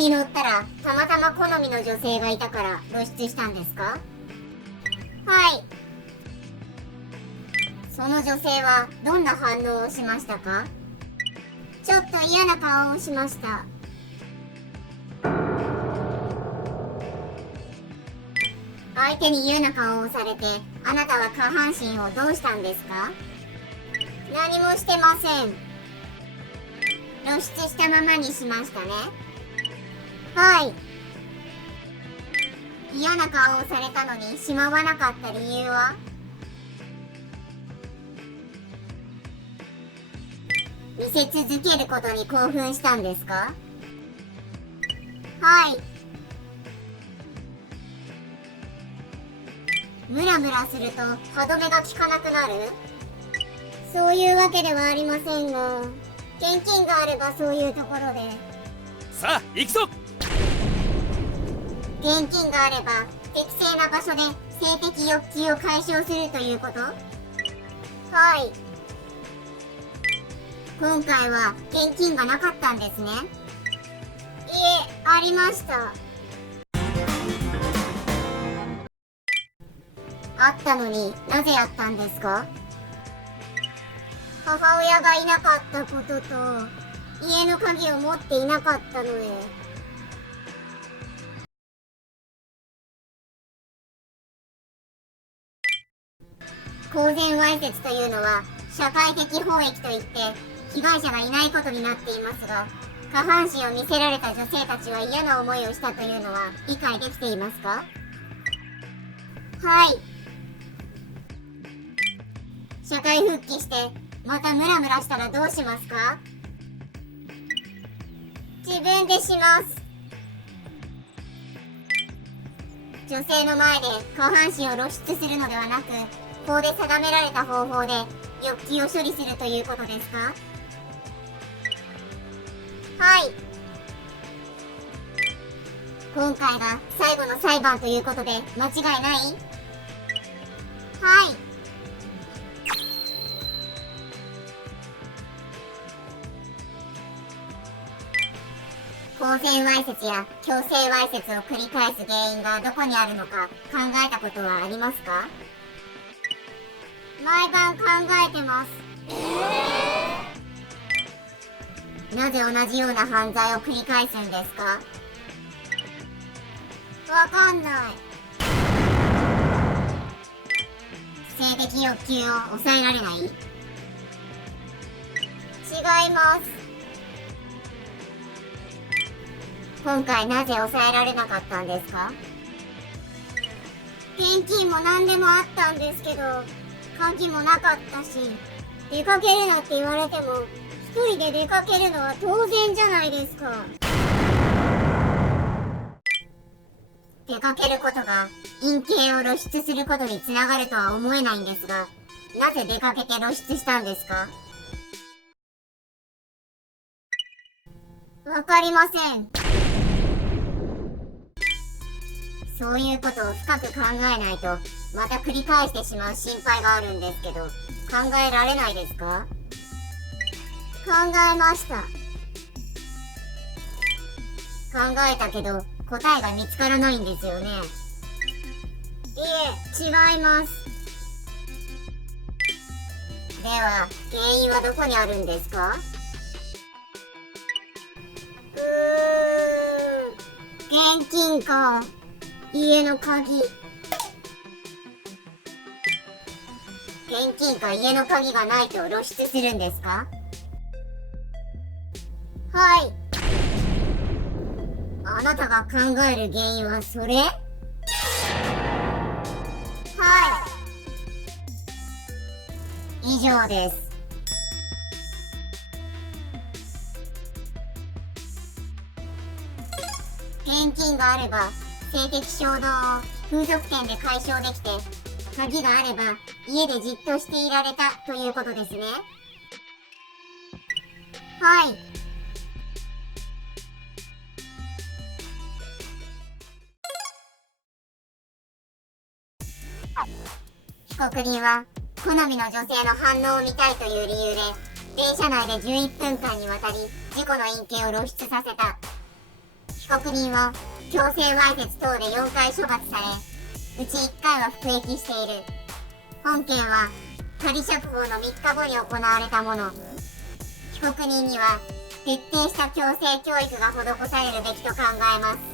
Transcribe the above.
に乗ったらたまたま好みの女性がいたから露出したんですか？はい。その女性はどんな反応をしましたか？ちょっと嫌な顔をしました。相手に嫌な顔をされて、あなたは下半身をどうしたんですか？何もしてません。露出したままにしましたね。はい。嫌な顔をされたのにしまわなかった理由は？見せ続けることに興奮したんですか？はい。ムラムラすると歯止めが効かなくなる？そういうわけではありませんが、現金があればそういうところで。さあ行くぞ。現金があれば適正な場所で性的欲求を解消するということ？はい。今回は現金がなかったんですね。いえ、ありました。あったのになぜやったんですか？母親がいなかったことと、家の鍵を持っていなかったので。公然わいせつというのは社会的法益といって被害者がいないことになっていますが、下半身を見せられた女性たちは嫌な思いをしたというのは理解できていますか？はい。社会復帰してまたムラムラしたらどうしますか？自分でします。女性の前で下半身を露出するのではなく、法で定められた方法で欲求を処理するということですか？はい。今回が最後の裁判ということで間違いない？はい。公然わいせつや強制わいせつを繰り返す原因がどこにあるのか考えたことはありますか？毎晩考えてます。なぜ同じような犯罪を繰り返すんですか？わかんない。性的欲求を抑えられない？違います。今回なぜ抑えられなかったんですか？現金も何でもあったんですけど、鍵もなかったし、出かけるなって言われても、一人で出かけるのは当然じゃないですか。出かけることが陰茎を露出することにつながるとは思えないんですが、なぜ出かけて露出したんですか？わかりません。そういうことを深く考えないと、また繰り返してしまう心配があるんですけど、考えられないですか？考えました。考えたけど、答えが見つからないんですよね。いえ、違います。では、原因はどこにあるんですか？現金か。家の鍵。現金か家の鍵がないと露出するんですか？はい。あなたが考える原因はそれ？はい。以上です。現金があれば性的衝動を風俗店で解消できて、鍵があれば家でじっとしていられたということですね。はい。被告人は好みの女性の反応を見たいという理由で電車内で11分間にわたり自己の陰茎を露出させた。被告人は強制わいせつ等で4回処罰され、うち1回は服役している。本件は仮釈放の3日後に行われたもの。被告人には徹底した矯正教育が施されるべきと考えます。